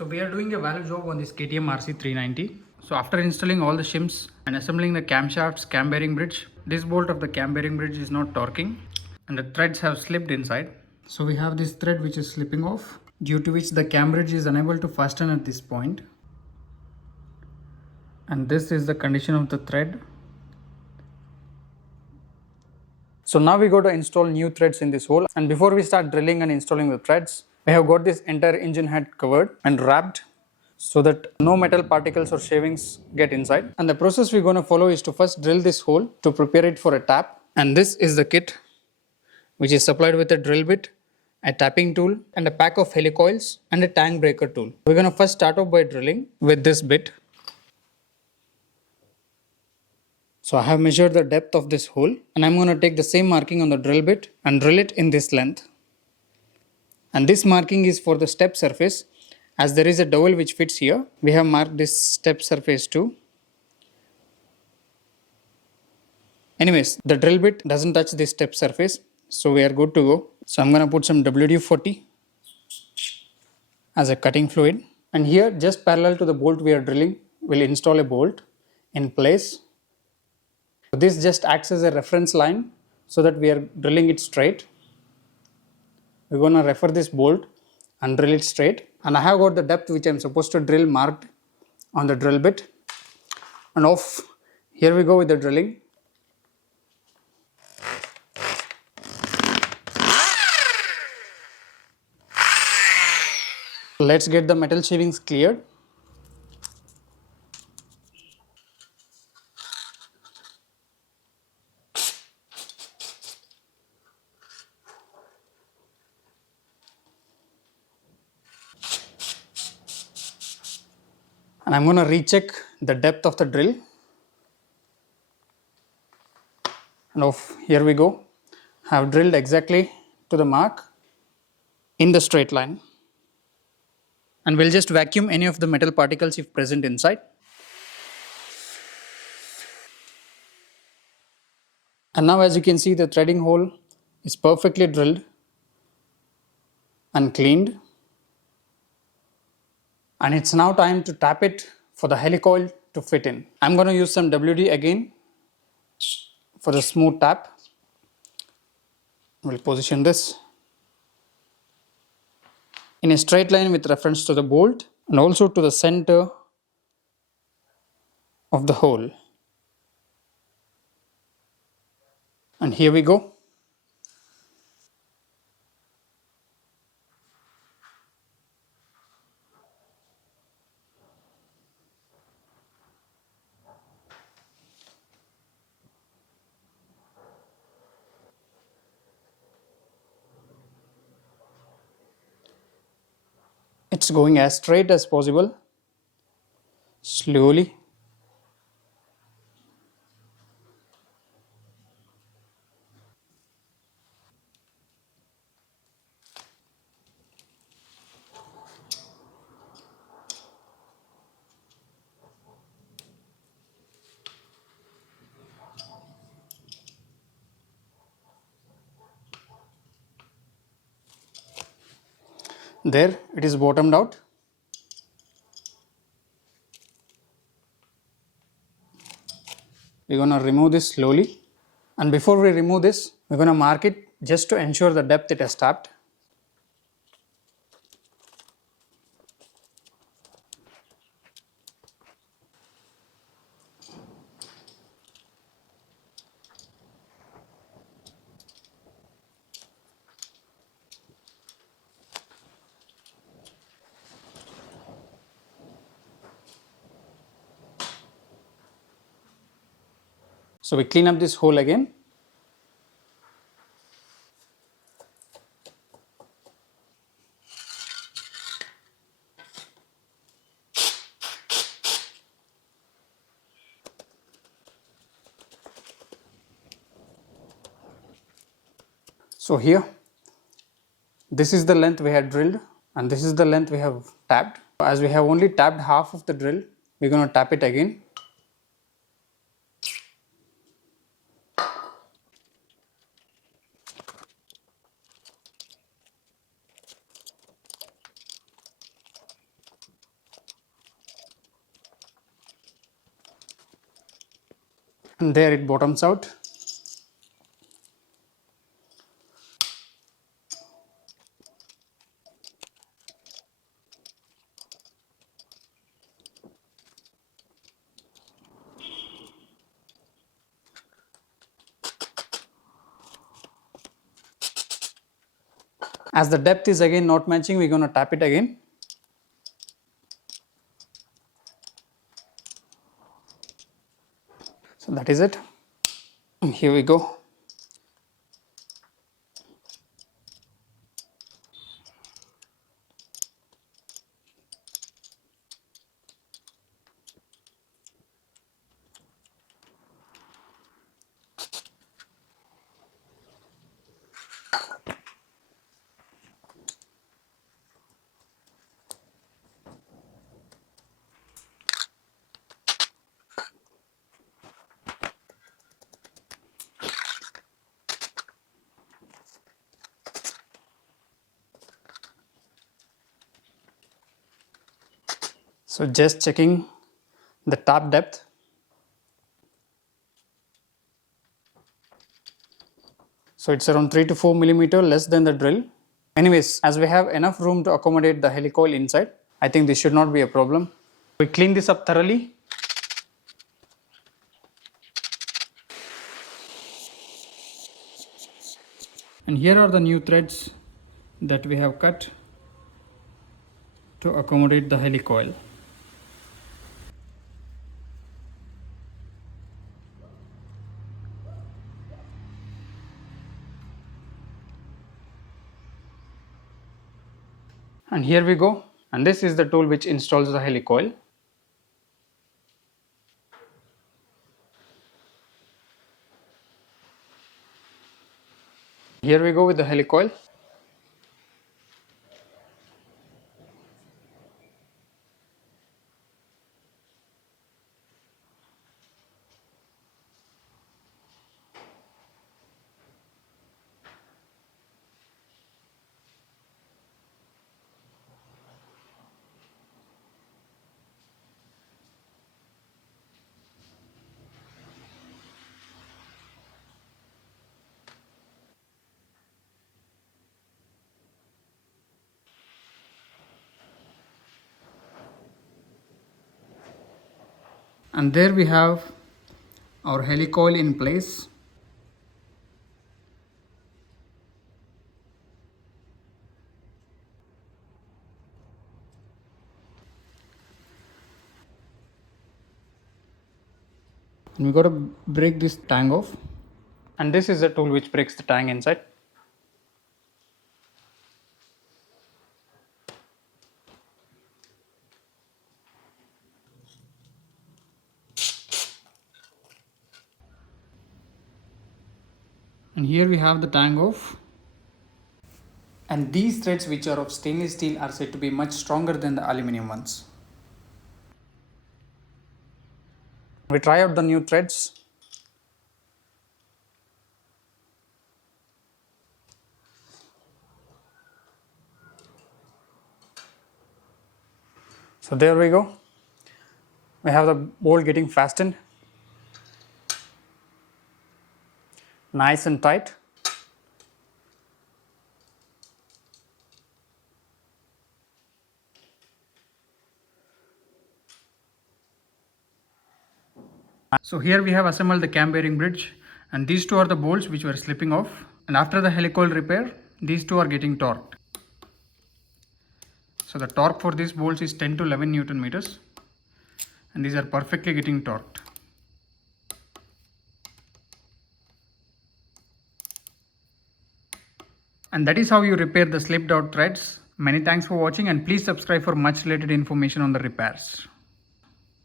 So we are doing a valve job on this KTM RC390. So after installing all the shims and assembling the camshafts, cam bearing bridge, this bolt of the cam bearing bridge is not torquing and the threads have slipped inside. So we have this thread which is slipping off, due to which the cam bridge is unable to fasten at this point. And this is the condition of the thread. So now we go to install new threads in this hole, and before we start drilling and installing the threads, we have got this entire engine head covered and wrapped so that no metal particles or shavings get inside. And the process we're going to follow is to first drill this hole to prepare it for a tap. And this is the kit which is supplied with a drill bit, a tapping tool and a pack of helicoils and a tank breaker tool. We're going to first start off by drilling with this bit. So I have measured the depth of this hole and I'm going to take the same marking on the drill bit and drill it in this length. And this marking is for the step surface, as there is a dowel which fits here. We have marked this step surface too. Anyways, the drill bit doesn't touch this step surface, so we are good to go. So I'm going to put some WD-40 as a cutting fluid, and here just parallel to the bolt we are drilling, we'll install a bolt in place. This just acts as a reference line so that we are drilling it straight. We're going to refer this bolt and drill it straight, and I have got the depth which I am supposed to drill marked on the drill bit. And off, here we go with the drilling. Let's get the metal shavings cleared. And I'm going to recheck the depth of the drill. And off, here we go. I have drilled exactly to the mark in the straight line. And we'll just vacuum any of the metal particles if present inside. And now as you can see, the threading hole is perfectly drilled and cleaned. And it's now time to tap it for the helicoil to fit in. I'm going to use some WD again for the smooth tap. We'll position this in a straight line with reference to the bolt and also to the center of the hole. And here we go. It's going as straight as possible, slowly. There, it is bottomed out. We're going to remove this slowly. And before we remove this, we're going to mark it just to ensure the depth it has tapped. So we clean up this hole again. So here, this is the length we had drilled and this is the length we have tapped. As we have only tapped half of the drill, we're going to tap it again. and there it bottoms out. As the depth is again not matching, we're going to tap it again. So that is it. And here we go. So just checking the tap depth. So it's around 3 to 4 millimeter less than the drill. Anyways, as we have enough room to accommodate the helicoil inside, I think this should not be a problem. We clean this up thoroughly. And here are the new threads that we have cut to accommodate the helicoil. And here we go. And this is the tool which installs the helicoil. Here we go with the helicoil. And there we have our helicoil in place. And we got to break this tang off. And this is the tool which breaks the tang inside. And here we have the tang off. And these threads, which are of stainless steel, are said to be much stronger than the aluminum ones. We try out the new threads. So there we go. We have the bolt getting fastened. Nice and tight. So here we have assembled the cam bearing bridge, and these two are the bolts which were slipping off, and after the helicoil repair these two are getting torqued. So the torque for these bolts is 10 to 11 Newton meters, and these are perfectly getting torqued. And that is how you repair the slipped out threads. Many thanks for watching, and please subscribe for much related information on the repairs.